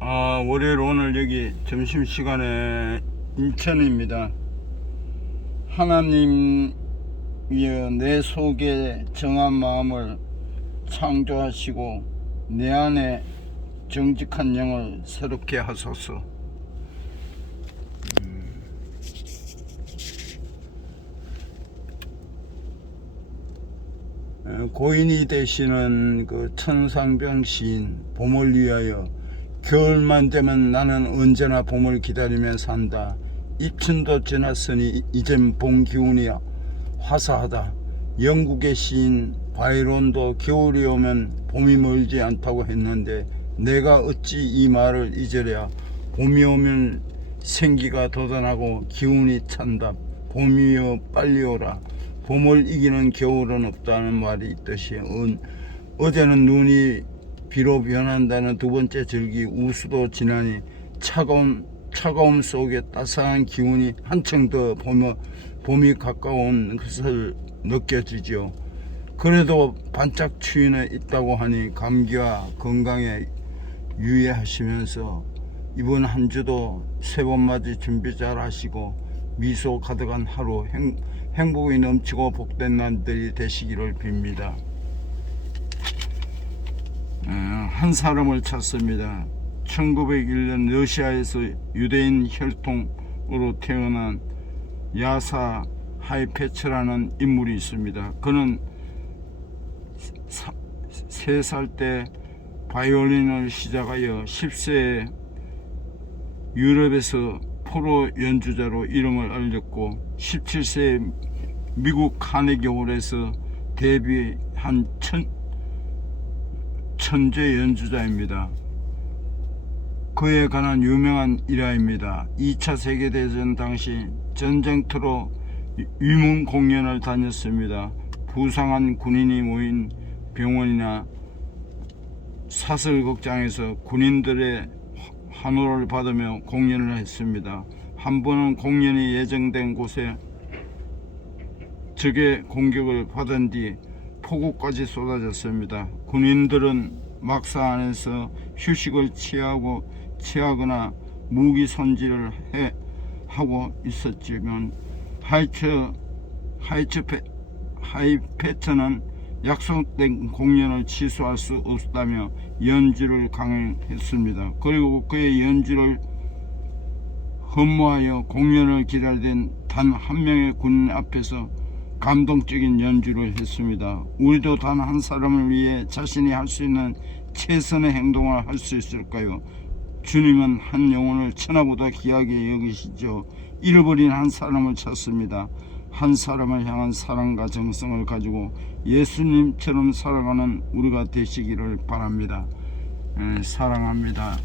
아, 월요일 오늘 여기 점심시간에 인천입니다. 하나님이여 내 속에 정한 마음을 창조하시고 내 안에 정직한 영을 새롭게 하소서. 어, 고인이 되시는 그 천상병 시인 봄을 위하여 겨울만 되면 나는 언제나 봄을 기다리며 산다. 입춘도 지났으니 이젠 봄 기운이 화사하다. 영국의 시인 바이론도 겨울이 오면 봄이 멀지 않다고 했는데 내가 어찌 이 말을 잊으랴. 봄이 오면 생기가 돋아나고 기운이 찬다. 봄이여 빨리 오라. 봄을 이기는 겨울은 없다는 말이 있듯이 은, 어제는 눈이 비로 변한다는 두 번째 절기 우수도 지나니 차가운 차가움 속에 따스한 기운이 한층 더 봄, 봄이 가까운 것을 느껴지죠. 그래도 반짝 추위는 있다고 하니 감기와 건강에 유의하시면서 이번 한 주도 새 봄맞이 준비 잘 하시고 미소 가득한 하루 행, 행복이 넘치고 복된 날들이 되시기를 빕니다. 어, 한 사람을 찾습니다. 1901년 러시아에서 유대인 혈통으로 태어난 야사 하이페츠라는 인물이 있습니다. 그는 세살때 바이올린을 시작하여 10세에 유럽에서 포로 연주자로 이름을 알렸고 17세에 미국 카네기홀에서 데뷔한 천, 천재 연주자입니다. 그에 관한 유명한 일화입니다. 2차 세계대전 당시 전쟁터로 위문 공연을 다녔습니다. 부상한 군인이 모인 병원이나 사설극장에서 군인들의 환호를 받으며 공연을 했습니다. 한 번은 공연이 예정된 곳에 적의 공격을 받은 뒤 폭우까지 쏟아졌습니다. 군인들은 막사 안에서 휴식을 취하고 취하거나 무기 손질을 해 하고 있었지만 하이처 하이처 페, 하이페트는 약속된 공연을 취소할 수 없다며 연주를 강행했습니다. 그리고 그의 연주를 허무하여 공연을 기다리던 단 한 명의 군인 앞에서 감동적인 연주를 했습니다. 우리도 단 한 사람을 위해 자신이 할 수 있는 최선의 행동을 할 수 있을까요? 주님은 한 영혼을 천하보다 귀하게 여기시죠. 잃어버린 한 사람을 찾습니다. 한 사람을 향한 사랑과 정성을 가지고 예수님처럼 살아가는 우리가 되시기를 바랍니다. 에, 사랑합니다.